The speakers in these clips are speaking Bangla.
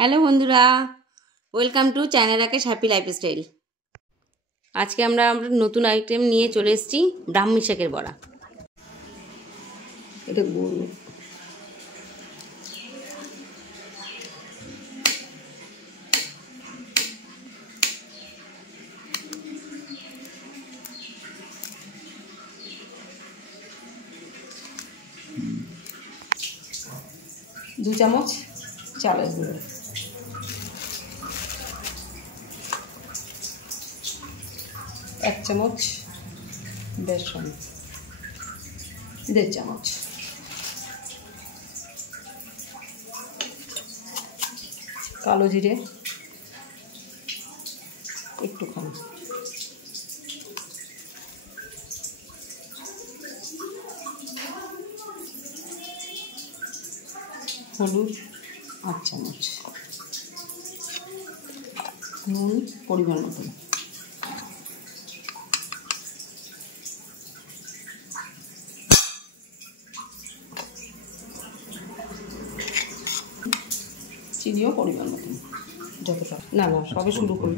হ্যালো বন্ধুরা, ওয়েলকাম টু চায়নারাকেশ হ্যাপি লাইফস্টাইল। আজকে আমরা নতুন আইটেম নিয়ে চলে এসেছি, ব্রাহ্মী শাকের বড়া। এটা গুঁড়ো, দু চামচ চালের গুঁড়ো, এক চামচ বেসন, 1.5 চামচ, কালো জিরে একটুখানি, হলুদ 8 চামচ, নুন পরিমাণ মতো, চিনিও পরিমাণ মতো, যতটা না সবে শুরু করি।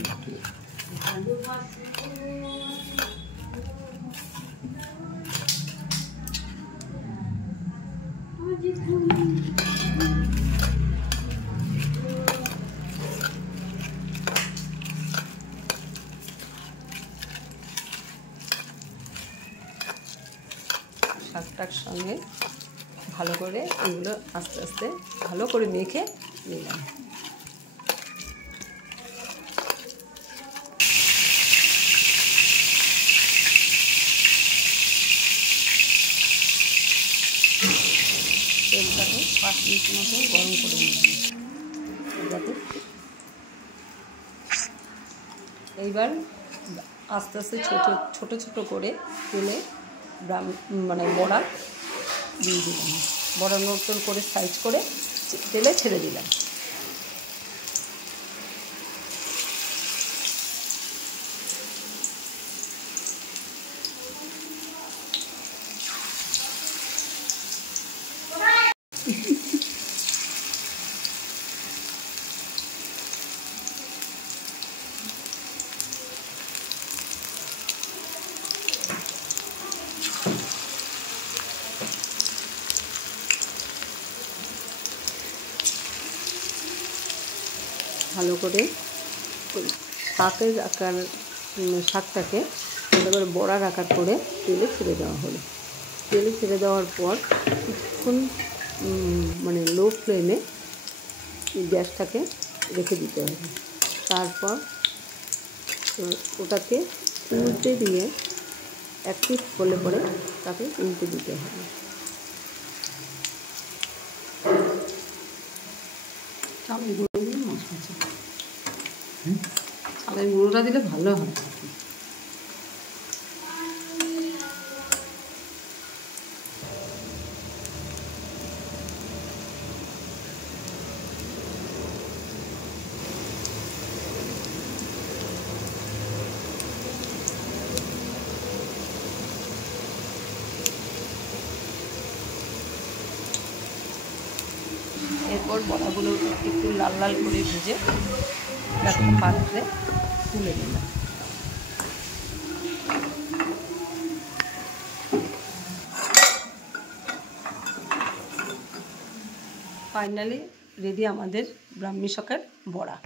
শাকটার সঙ্গে ভালো করে এগুলো আস্তে আস্তে ভালো করে মেখে নিলাম। তেলটাকে 5 মিনিট মতো গরম করে নিলাম। এইবার আস্তে আস্তে ছোট ছোট করে তেলে বড়া দিয়ে দিলাম। বড়া নতুন করে সাইজ করে তেলে ছেড়ে দিলাম। ভালো করে শাকটাকে ভালো করে বড়ার আকার করে তেলে ছেড়ে দেওয়া হলো। তেলে ছেড়ে দেওয়ার পর কিছুক্ষণ লো ফ্লেমে গ্যাসটাকে রেখে দিতে হবে। তারপর ওটাকে উল্টে দিয়ে এক পিঠ হলে পরে তাকে উল্টে দিতে হবে। চালের গুঁড়ো দিয়ে চালের গুঁড়োটা দিলে ভালো হয়। এরপর বড়াগুলো একটু লাল লাল করে ভেজে একটা পাত্রে তুলে নিলাম। ফাইনালি রেডি আমাদের ব্রাহ্মী শাকের বড়া।